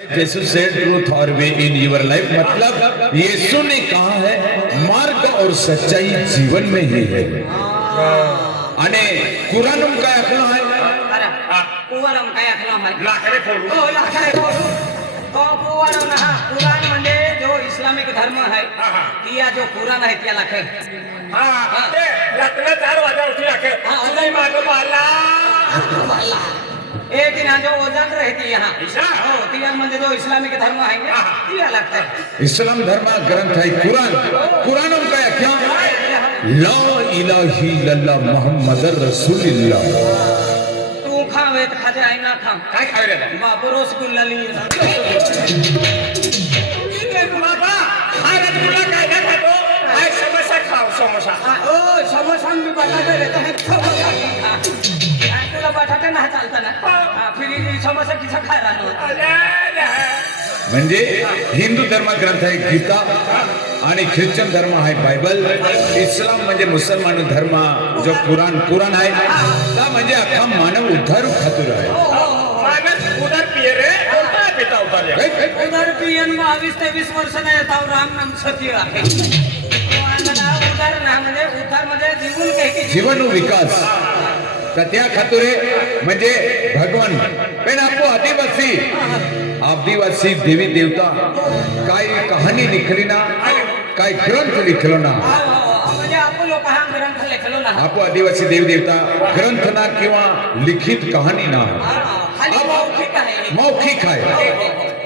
Jesus said truth or way in your life, मतलब यीशु ने कहा है मार्ग और सच्चाई जीवन में ही है। आणि कुराणम काय ऐकलं आहे? कुराण काय ऐकलं आहे? लाकडे फोडू. हो लाकडे फोडू. तो कुराण ना कुराण म्हणजे जो इस्लामिक धर्म आहे किया जो कुराण आहे त्याला काय हा ते रात्री 4 वाजता उठली आखे तुझी मागं मारला एक दिन जो ओजन रहती यहाँ हो तिया म्हणजे जो इस्लामिक धर्म आहे ना तिया लगता है इस्लाम धर्म ग्रंथ है कुरान। कुरानम काय क्या? ला इलाहा इल्लल्लाह मुहम्मदुर रसूलुल्लाह। तू खावे तर खाते आहे ना खा काय खावे रे बाबू रसगुल्ला ली बाबा हा रसगुल्ला काय ना खातो हा समोसा खाव समोसा ओ समोसा मी बटाटे देता है तुला बटाटे नाही चालता ना फिर समोसा किसा खाय राहणार म्हणजे हिंदू धर्म ग्रंथ आहे गीता आणि ख्रिश्चन धर्म आहे बायबल। इस्लाम म्हणजे मुसलमान धर्म जो कुराण आहे का म्हणजे अख्खा मानव उद्धार खातूर आहे। मानस उधर पिये रे कोणता पिता उधर उधर पियन 22-23 वर्ष नाही येताव राम नाम सत्य आहे उधर ना म्हणजे उद्धार म्हणजे जीवन काही जीवन विकास त्या खातुरे म्हणजे भगवान पण आपको आदिवासी देवी देवता काय कहानी लिखली ना काय ग्रंथ लिखलो ना म्हणजे आपण लोक हा ग्रंथ लिखलो ना आपको आदिवासी देवी देवता ग्रंथ ना किंवा लिखित कहानी ना मौखिक आहे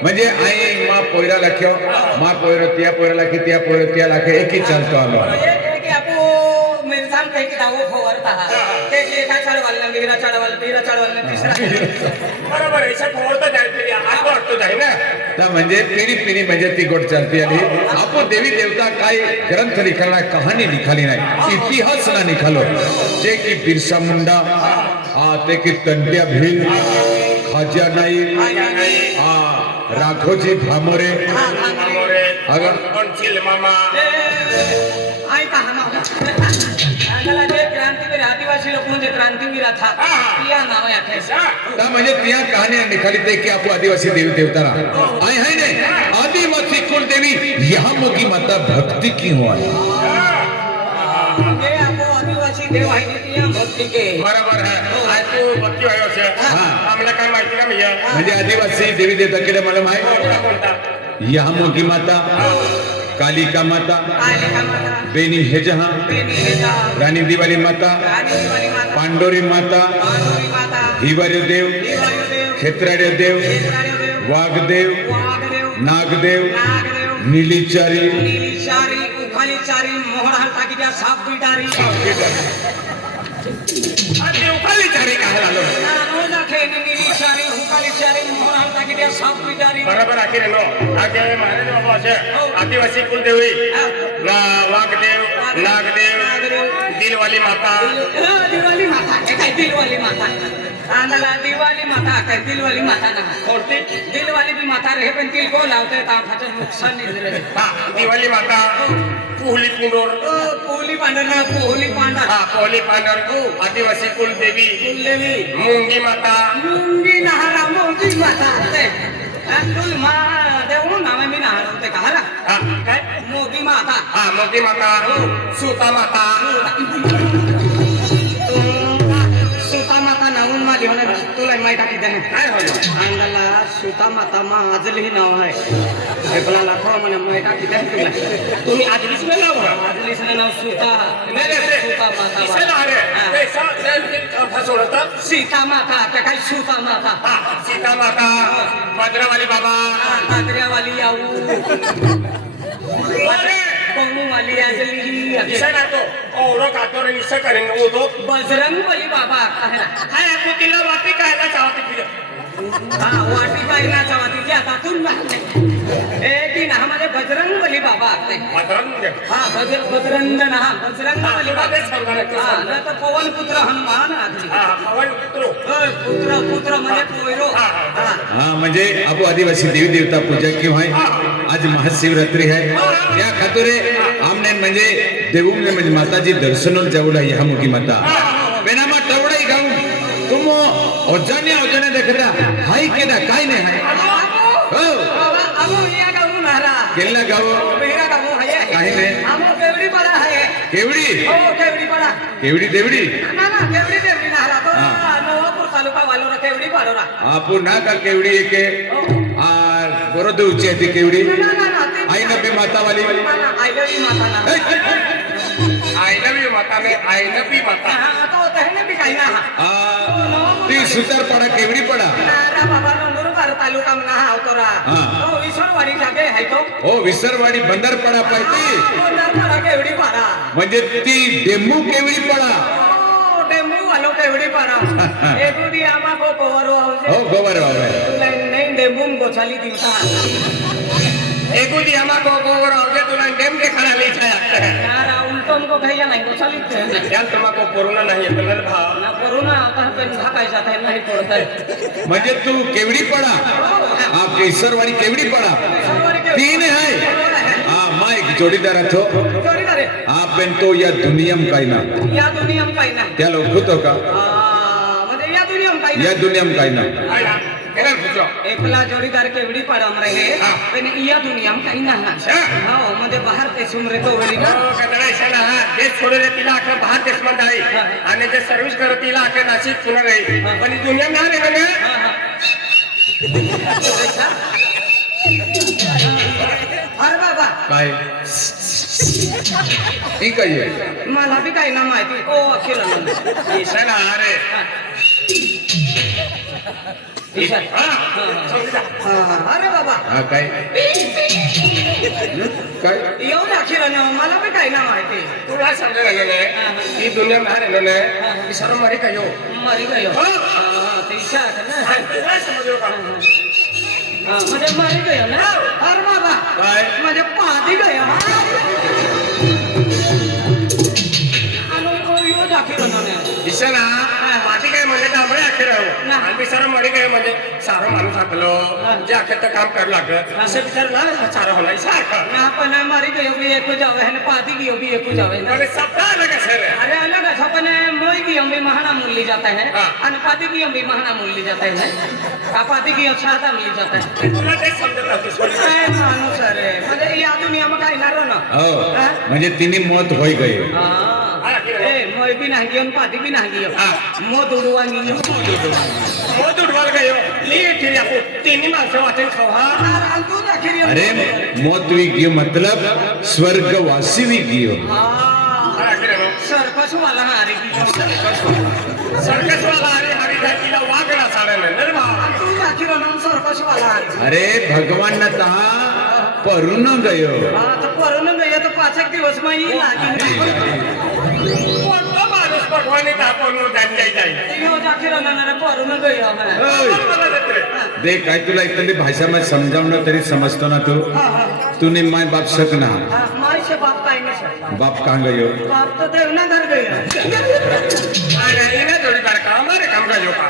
म्हणजे आई मा पोयरा लाख्यो मा पोयरो त्या पोयरा लाखी त्या पोयरो त्या लाखे एक ही चालतो आलो मिरसांग काही दावो फवारता ते एका चढवायला मीरा चढवायला तिसरा बरोबर ऐसा फोडतो जाय तरी आज वाटतो जाय ना तर म्हणजे पिढी म्हणजे ती गोट चालती आणि आपण देवी देवता काय ग्रंथ लिखाला कहानी लिखाली नाही इतिहास ना निघालो जे की बिरसा मुंडा ते की तंट्या भील खाजा नाईक राघोजी भामोरे अगर कोणचिल मामा आई कहा क्रांतिवीर आदिवासी लोक म्हणजे क्रांतिवीर था या नाव आहे म्हणजे त्या कहाणी निखाली ते की आपको आदिवासी देवी देवतारा आई है ने आदिवासी कुल देवी यहाँ मोगी माता भक्ति की हो आई ये आपको आदिवासी देव आहे की यहाँ भक्ति के बरोबर है आज तू भक्ती आहे असे आम्हाला काय माहिती का भैया म्हणजे आदिवासी देवी देवता केले मालूम आहे यहाँ मोगी माता कालिका माता बेनी है जहाँ रानी दिवाली माता पांडोरी माता हिवार्य देव खेत्राड्य देव वाघदेव नागदेव नीलीचारी उखालीचारी मोहरा टाकी त्या साप बिटारी आणि उखालीचारी काय झालं रोजा खेळणी नीलीचारी उखालीचारी मोहरा टाकी त्या साप बिटारी बरोबर आखिर नो आगे महाराज बाबा असे आदिवासी कुलदेवी वाघदेव नागदेव दिलवाली माता दिवाली माता काय दिलवाली माता आंधला दिवाली माता काय दिलवाली माता ना कोणती दिलवाली भी माता रे पण तिल को लावते ताफाचं नुकसान नाही झालं दिवाली माता पोहली पुंडोर पोहली पांढर ना पोहली पांढर पोहली पांढर आदिवासी कुलदेवी कुलदेवी मुंगी माता मुंगी नहारा मुंगी माता ते तुल मा देऊ नाव मी नहार होते का हरा काय मोगी माता मोगी माता सुता माता सुता माता नावून माली होणार तुला माहिती आहे त्याने काय होईल अंगाला सुता माता माझलही नाव आहे ऐकला लाखो म्हणे माहिती आहे त्याने तुम्ही आदिलीच नाही नाव माझलीचं नाव सुता सुता माता सीता माता त्या काही सुता माता सीता माता भद्रवाली बाबा तात्र्यावाली याऊ वाली आजली बजरंगबली बाबा तिला वाटी खायला चावते वाटी काय ना चावती ती आता तुम एक ना म्हणजे बजरंगबली बाबा बजरंग ना बजरंगबली बाबा ना तर पवन पुत्र हनुमान पुत्र म्हणजे पोयरो म्हणजे आपो आदिवासी देवी देवता पूजा किंवा आज महाशिवरात्री है त्या खातुरे आमने म्हणजे देवूने म्हणजे माताजी दर्शनोल जाऊला ह्या मुकी माता बेनामा टवडाई गाऊ तुम ओजाने देखता हाय केदा काय नाही हाय हो आमो या गाऊ नारा केलं गाव मेरा गाऊ आहे काही नाही आमो केवडी पडा आहे केवडी हो केवडी पडा केवडी देवडी ना ना केवडी देवडी नारा तो नवापूर तालुका वालोरा केवडी पाडोरा आपण ना का केवडी एके बरोबर उची आहे ती केवडी ना ना ना ते आई नबी मातावाली आई देवी माता ना आई नवी माता में आई नबी माता तो तहने भी काही ना ती सुतारपडा केवडीपडा नारा बाबा नंदुरबार तालुका ना अवतोरा हा. हो ईश्वरवाडी जागे आहे तो हो विसरवाडी बंदरपडा पाहिजे बंदरपडा केवडी पाडा म्हणजे ती डेंबू केवडीपडा डेमू वालो केवडी पाडा एकुडी आमा को कोवरो हो गोबर बाबा तुला नाही डेमून गोछाली दिवसा एकुदी हमा को गोवर आवजे तुला डेम के खड़ा ले छाया नारा उलटोन को भैया नाही गोछाली यार तुमको कोरोना नहीं है तलर भाव ना कोरोना आता पेन धाकायचा आहे नाही पडतंय म्हणजे तू केवडीपडा केसरवाडी केवडीपडा तीन आहे माँ एक जोडीदार थो जोडीदार आहे. पेन तो या दुनियम काही ना या दुनियम काही नाही त्या लोक होतो का म्हणजे या दुनियम काही या दुनियम काही ना आई ना केना पूछो एकला जोडीदार केवडी पाडा रहे हा. पण या दुनियाम काही नाही हो म्हणजे बाहेर ते सुमरे तो वेळी का कदरा ऐसा हा देश छोड़े तिला आके बाहर देश में जाई आणि जे सर्विस करत तिला आके नाशिक पुन्हा गई पण ही दुनिया में आ रहे ना अरे बाबा काय ठीक आहे मला बी काही ना माहिती ओ अखिल ऐसा ना अरे अरे बाबा हा काय काय येऊन अखिल मला बी काही ना माहिती तुला समजायला नाही ही दुनिया में आ रहे ना ही सर्व मरी कयो मरी गयो ते इच्छा आहे ना तुला समजो का म्हणजे मरी गयो ना अरे बाबा काय म्हणजे पादी गयो यो दाखिल दिसा ना माती काय म्हणजे डांबळे अखेर आणि बिचारा मरी काय म्हणजे सारं माणूस हाकलो जे अखेर तर काम करू लागत असं विचार ना सारं होणार सारखं आपण मरी गयो भी एक जावे है पादी गयो भी एक जावे ना अरे सप्ताह अलग है अरे अलग है अपन मोई की भी महंगा मूल्य जाता है हाँ। और पादी की भी महंगा मूल्य जाता है पादी की सस्ता मिल जाता है तुला ते समजत नव्हतं सोडी माणूस अरे म्हणजे या दुनिया में काही नारो ना हो म्हणजे तिने मत होई गई ए मोई भी नाही घेऊन पादी भी नाही घेऊन हाँ। मोत उडवा मोद उडवाल गयो लिए ठेरी आपण तिन्ही माणसं वाटेल खाऊ हा अरे मौत भी गियो मतलब स्वर्गवासी भी गियो सर्कस वाला हारी की सर्कस वाला अरे हरी जातीला वागणा साडा नाही भाव तू दाखिल नाम सर्कस वाला हारी अरे भगवान न तहा परून गयो तो करून गयो तो 5 दिवस में ही लागी कोणता माणूस भगवान आपण जाई जाई यो दाखिल नाना करून गयो मला देते देख काय तुला इथली भाषा में समजावणं तरी समजतो ना तू तूने माय बाप सकना माई से बाप का नहीं सर बाप कहाँ गयो बाप तो देवना घर गया नाही ना जोडीदार का हमारे काम का जो का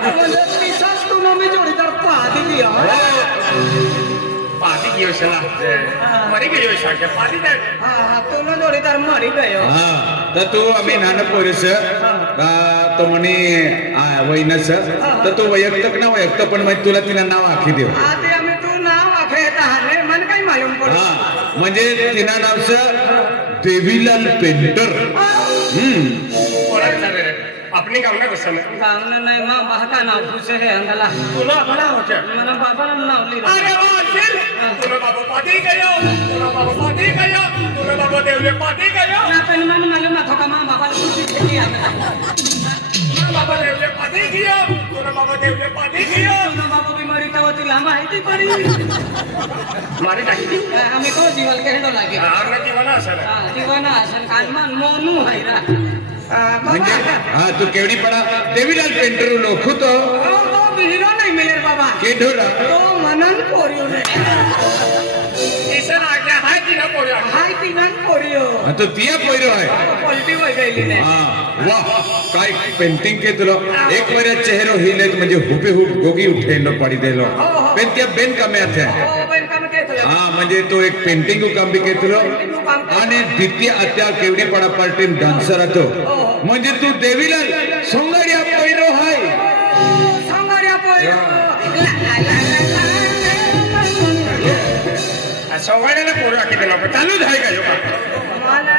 सास तू मी जोडीदार पादी दिया पादी की योजना मरी की योजना पादी दे तू न जोडीदार मरी गयो हा तर तू आम्ही नाना पोरेस तो म्हणे वैनस तर तू वैयक्तिक ना वैयक्तिक पण मग तुला तिला नाव आखी देऊ आधी आम्ही तू नाव आखरेत आहे मन काही मालूम पडू हा म्हणजे तिना नावचं देवीलाल पेंटर कोणाला चालेल अपनी काम ना कसं गावना नाही मा महाका नाव पूछे है अंदला तुला आपला होत्या मला बाबा नाव लिहिलं अरे वा असेल तुला बाबा पाठी गयो तुला बाबा पाठी गयो तुला बाबा देवले पाठी गयो ना पण मन मालूम ना थोका मा बाबा तुझी खेती आहे तुला बाबा देवले पाठी गयो तुला बाबा देवले पाठी गयो तुला बाबा बिमारी तव तिला माहिती पडी मारे नाही आम्ही तो जीवाल केंडो लागे आरना जीवन असेल जीवाना असन कानमान मोनू हैरा म्हणजे हा तू केवढी पडा देवीलाल पेंटर लोक होतो तो बिहिरो नाही मिळेल बाबा केढोरा तो मनन पोरियो रे ईश्वर आज्ञा हाय की ना पोऱ्या हाय तिनन पोरियो तो तिया पहिरो आहे क्वालिटी वय गेली ने हा वाह काय पेंटिंग के तुला एक बार चेहरो हिले म्हणजे हुबेहूब गोगी उठेलो पडी देलो पेन त्या बेन कमे आथे ओ पण काम केतला हा म्हणजे तो एक पेंटिंग काम बी केतलो आणि द्वितीय अत्या केवढी पडा पार्टी डान्सर હતો म्हणजे तू देवीलाल सोंगाडिया पहिरो हाय सांगाड्या पोरियो सोंगाड्याला पोरं आखी दे नको चालूच आहे का योगा मला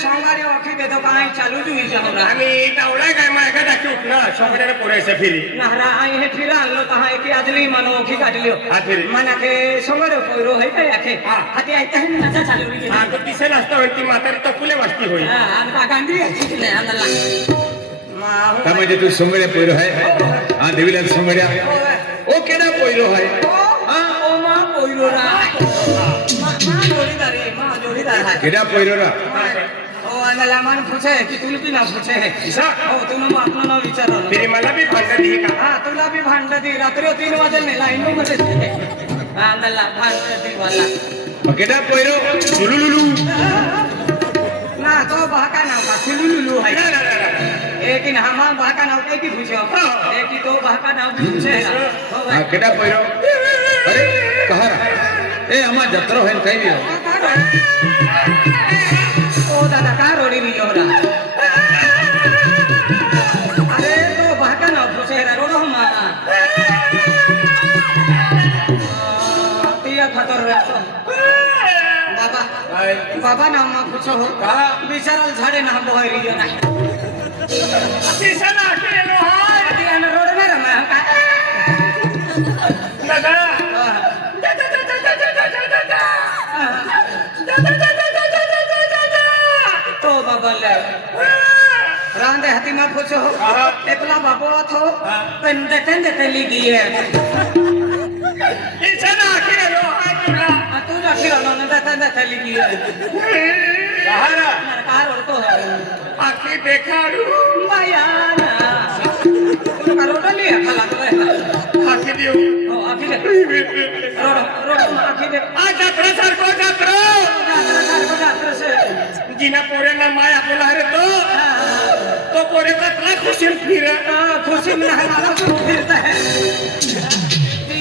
सोमवारी ओळखी देतो काय चालू तू विचारला आम्ही टावलाय काय मग एका टाकी उठला सोंगाड्याला पोरं यायचं फिरी नाहरा आई हे फिरा आणलो तर हा की आदली मनो ओळखी काढली हा फिरी मना के सोमवार पोरो है काय आखे हा. हाती ऐकता हे नचा चालू री हा तो दिसेल असतं ती म्हातारी तपुले वाजती होईल आणि गांधी घातली नाही आम्हाला का म्हणजे तू सोंगड्या पोयरो आहे हा देवीलाल सोंगड्या ओ केडा पोयरो आहे ओ मा पोयरो रा मा जोडीदार है मा जोडीदार है केडा पोयरो रा ओ आम्हाला मन पूछे कि तुला भी ना पूछे है इसा हो तुला आपलं नाव विचारलं फिरी मला बी भांडण दिली का हा तुला बी भांडती रात्री 3 वाजे नाही लाईन मध्ये आंदला भांडती वाला मग केडा पोयरो लुलुलुलु ना तो बाका नाव का सुलुलुलु है ना, ना, ना, ना. एक इन हमा बाका नाव के की पूछे एक ही तो बाका नाव पूछे हो हा भाई केडा पोयरो अरे कहा रा ए हमा जत्रो है कहीं दियो ओ दादा का रोडी नहीं हो रहा अरे तो बाका नाव पूछे रा रोडो हमा तिया खतर रहतो बाबा बाबा नाव मा पूछो हो बिचाराल झाडे ना बोय रियो ना दिसेना केलो हाय तिया ना रोड ना रमा का दादा तो बाबा ले रांदे हाथी मा पूछो हो एकला बाबो थो पेंदे पेंदे तेली गिए दिसेना केलो हाय तुला तू रखी लो ना पेंदे तेली गिए कहारा कार तो है आखी देखाडू माया ना करो डली खला तो है आखी देऊ हो आखी दे रोड रोड आखी दे आ जत्रा सारखो जत्रा डाक्टर से जिना पोऱ्यांना माय आपला रे तो पोरे कतला खुशीन फिरे खुशी में है वाला तो फिरता है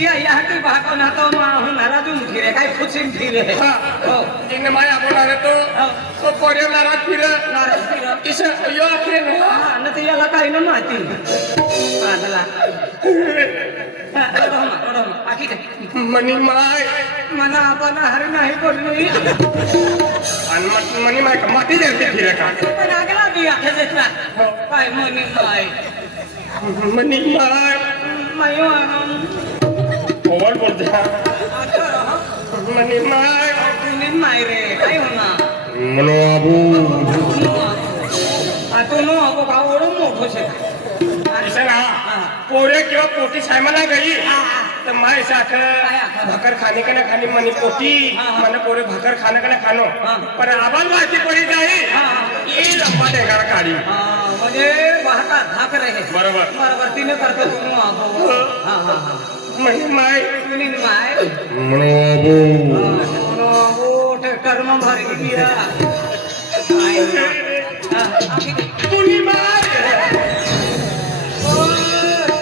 या यहाँ की भागो ना तो माँ हूँ नाराज हूँ फिरे काय खुशी में फिरे हो जिने माय आपला रे तो पोरे नाराज फिरे नाराज फिरे इसे यो आखरे न हाँ न तो याला काही न माती आदला रोड आखी दे मनी माय मना आपण हर नाही बोलली आणि मनी माय माती देते फिरे का पण आगला भी आखे देता काय मनी माय मनी माय मायो आनंद ओवर बोलते मनी माय तुनी माय रे काय होना मनो आबू तू नो अबो का ओढ मोठो छे इसे ना पोरे किंवा पोटी सायमाला गई तर माय साथ भाकर खाने का ना खाने मनी पोटी मन पोरे भाकर खाने का ना खानो पर आबाल वाची पडी जाई ये लंबा देगार काढी म्हणजे वाहता धाक रहे बरोबर बरोबर तिने करतो तू नो अबो हा मनी माय तुनी माय मनो आबू नो अबो कर्म भर गया तुनी माय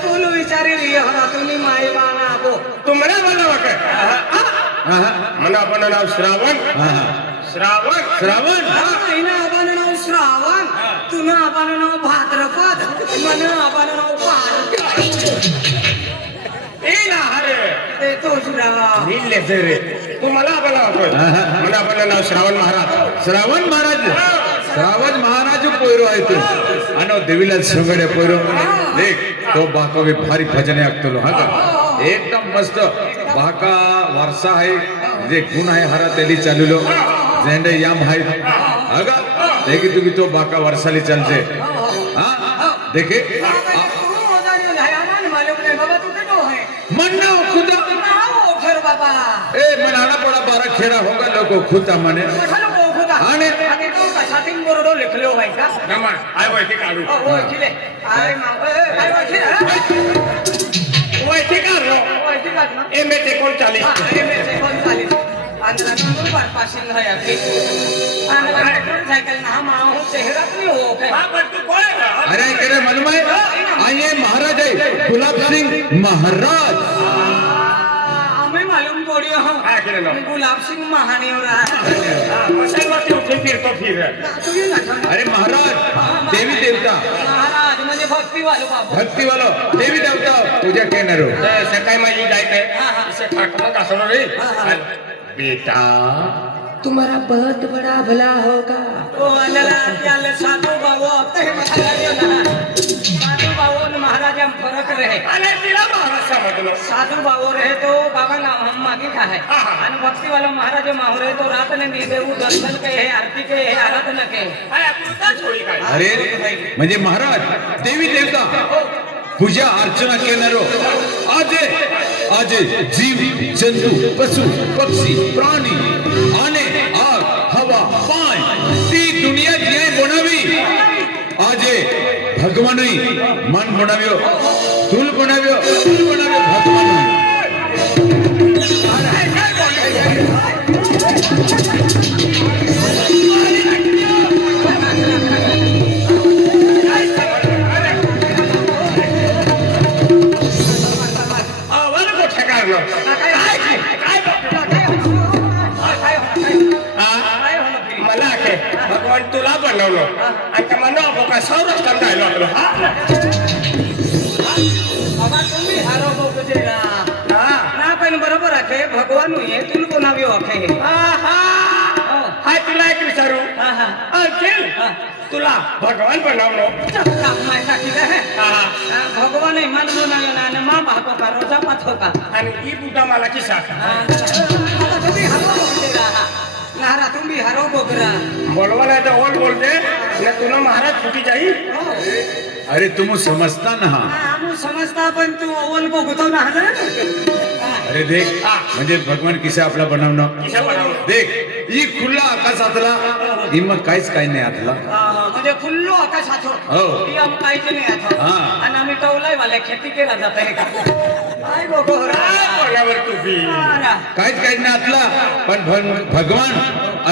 तुलू विचारी लिया हरा तुनी माय माना अबो तुम्हाला बोलवा का मना आपण नाव श्रावण श्रावण श्रावण महिना आपण नाव श्रावण तुना आपण नाव भाद्रपद मन आपण नाव पार ए ना हरे ते तो श्रावण नीले रे तुम्हाला आपण मना आपण नाव श्रावण महाराज श्रावण महाराज श्रावण महाराज पोयरो आहे तू आणि देवीलाल सोंगड्या पोयरो देख तो बाका भी भारी भजने आखतलो हा का एकदम मस्त बाका वारसा आहे जे गुण आहे हरा तेली चाललो झेंडे याम आहे हा का देखी तुम्ही तो बाका वारसाली चालते हा देखे मन्ना खुदा बाबा ए मनाना पड़ा बारा खेड़ा होगा लोगो खुदा मने आणि कशातीन बोर्डो लिखलो आहे का नमन आय वैती काढू ओळखीले अरे काय ओळखीले वैती काढलो ओळखी काढ ना एम ए 39 एमएचे कोण चालीस अंदर नंबर बार पासिंग है आपकी अंदर साइकिल ना माहू चेहरा नहीं हो के हां पण तू कोण आहे अरे करे मालूम है आये महाराज है गुलाब सिंह महाराज हमें मालूम पड़ी हो काय केलं ना गुलाब सिंह महानी हो रहा है मशालवरती उठून फिरतो फिर तू ये ना अरे महाराज देवी देवता महाराज म्हणजे भक्ती वालो बाबा भक्ती वालो देवी देवता पूजा करणार सकाळी माझी जायचं आहे इसे ठाकमक असणार रे बेटा तुम्हारा बहुत बड़ा भला होगा. ओ अनला त्याले साधू बाबू अब ते महाराज ना साधू बाबू और महाराज में फर्क रहे. अरे तिला महाराज समजलो. साधू बाबू रहे तो बाबा ना हम मागी का है हाँ, हाँ. और भक्ति वाला महाराज माहू रहे तो रात ने नींदे वो दर्शन के है आरती के है आराधना के है. अरे तुझा छोडी काय. अरे म्हणजे महाराज देवी देवता पूजा अर्चना केनारो आज जीव जंतु पशु पक्षी प्राणी आने आग हवा पानी ती दुनिया जिये बनावी आज भगवान मन बनाव्यो तुल बनाव्यो भगवान आवाज मोठा काढलो. मला के भगवान तुला बनवलो आणि त्या मना बोका सौरष्टम राहिलो आपलं. बाबा तुम्ही हारो बघुजेला ना पण बरोबर आहे भगवान ये तुल बनाव्यो आहे. हाय तुला एक विचारू. हा हा अखिल तुला भगवान बनवलो. माहिती आहे भगवान मान बनाव्यो ना आणि मा बापा का रोजा पाथो का आणि ही बुटा मला की शाखा तुम्ही हारो बघुजेला नारा तुम्ही हारो बघरा बोलवा नाही तर ओल बोलते ना तुला महाराज फुटी जाई. अरे तुम समजता ना आम्ही समजता पण तू ओल बघतो ना अरे देख म्हणजे भगवान किसा आपला बनवणं किशा बनवलो. देख ही खुला आकाशातला ही मग काहीच काही नाही आतला म्हणजे फुल्लो आकाशात हो. पाहिजे नाही आता हा. आणि आम्ही टवलाय वाले खेती केला जात आहे का काय बघो काय बोलावर तू बी. काहीच काही नाही आतला पण भगवान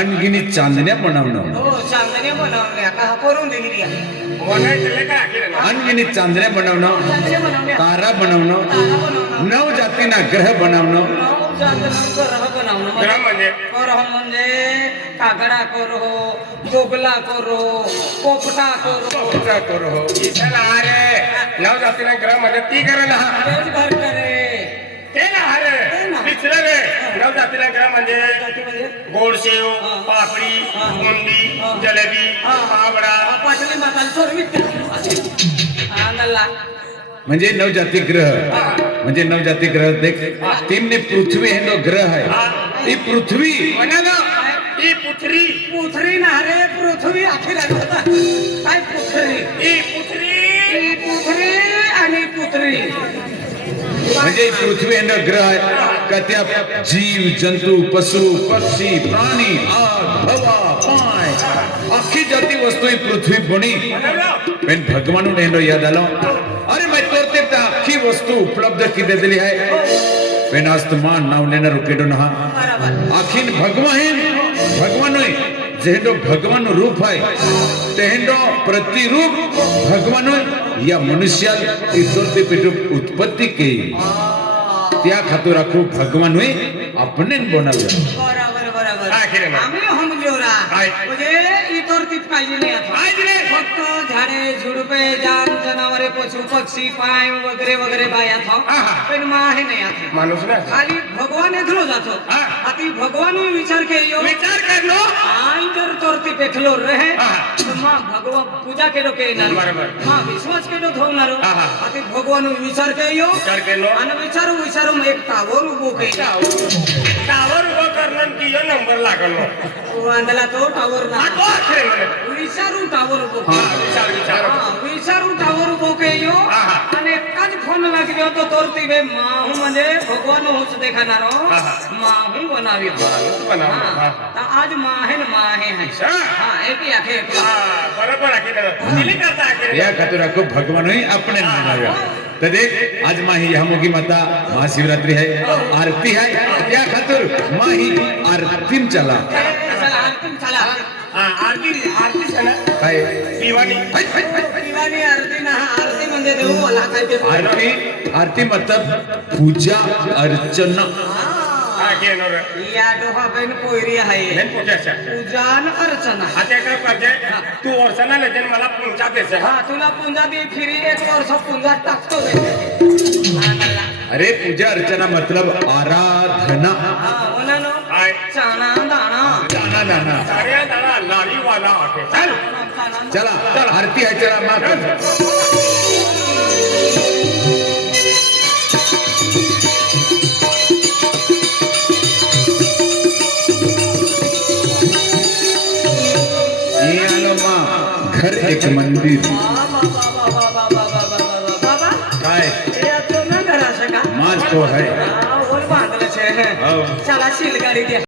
अनगिनी चांदण्या बनवणं हो चांदणे बनवल्या का करून दिली आहे बोलायचं काय अखिल ना. अनगिनी चांदण्या बनवणं चांदणे बनवल्या तारा बनवणं तारा बनवणं नऊ जातीना ग्रह बनवणं नऊ चांदणं ग्रह बनवणं ग्रह म्हणजे ग्रह म्हणजे कागडा करो गोगला करो पोपटा करो काय करू हो किशा ना अरे नव जातीला ग्रह म्हणजे ती करे ना. तेच घर करे ते ना अरे पिछले रे नव जातीला ग्रह म्हणजे म्हणजे गोडशेव पापडी बुंदी जलेबी पावडा पाटली माताला चोरवीत आंदला म्हणजे नवजाती ग्रह म्हणजे नवजाती ग्रह देख तीन पृथ्वी है नो ग्रह है ही पृथ्वी म्हणा ना ही पुत्री पुथरी ना रे पृथ्वी अखिल काय पुथरी ही पुत्री ही पुथरी आणि पुत्री म्हणजे ही पृथ्वी है नो ग्रह है का त्या जीव जंतु पशु पक्षी प्राणी आग हवा पाय आखी जाती वस्तु ही पृथ्वी बनी पण भगवान ने नो याद आलो अरे मैं तोरते आखी वस्तु उपलब्ध की दे दिली है पेन आस्तमान नाव लेना रुकेडो नहा बरोबर आखिन भगवान जेहेंडो भगवान रूप है तेहेंडो प्रतिरूप भगवान या मनुष्या ईश्वर पेटू उत्पत्ति की त्या खातूर आखू भगवान अपने बनवलं बरोबर बरोबर काय केलं मग? आम्ही हमजोरा काय? म्हणजे इतर तीच पाहिजे नाही आता काय दिले फक्त झाडे झुडपे जाम जनावरे पशु पक्षी पाय वगैरे वगैरे बाया था हा, हा. पण माहे नाही आता माणूस ना खाली भगवान एथलो जातो हा. आती भगवान विचार के यो विचार करलो आई जर तोरती पेखलो रहे हा. तर मां भगवान पूजा केलो के बरोबर. मां विश्वास केलो ठेवणार हा, हा. आती भगवान विचार के यो विचार केलो आणि विचारू एक टावर उभो केला टावर उभं करणं की यो नंबर लागलो वांदला तो टावर ना हा, तो अखेर म्हणे. विचारू टावर उभो हा, केला. विचार हा, विचारू टावर उभो केयो हा, हा. आणि एकाच फोन लागलो तो तोरती बे माहू म्हणजे भगवान होच देखानारो हा, हा. माहू बनावी माणूस बनावं. हा. तर आज माहे न माहे है हा. हा एक आखे हा, बरोबर अखेर दिली करता अखेर या खातूर आखू भगवान अपने बनवलं तर देख आज माही यामोगी माता महाशिवरात्रि है आरती है या खातूर माही आरतीम चला चला आरती चला हा, आरती आरती ना काय दिवाणी दिवाणी आरती ना आरती म्हणजे देऊ मला काय ते आरती मतलब पूजा अर्चना हा घेणार या डोहा बहीण पोयरी आहे नाही पोचायच्या पूजान अर्चना आता काय पाहिजे तू वर्षाला लेजन मला पुंचा द्यायचा हा तुला पुंजा दे फिरी एक वर्ष पुंजा टाकतो अरे पूजा अर्चना मतलब आराधना. होना नो काय चाना दाना जाना जाना. साड्या दाडा लाडीवाला हॉटेल चल चला आरती आहे चला माग. ये आलो माँ घर एक मंदिर. बाबा काय या तो ना घरा का माज तो है. और बांधले छे हो. चला शील गाडी द्या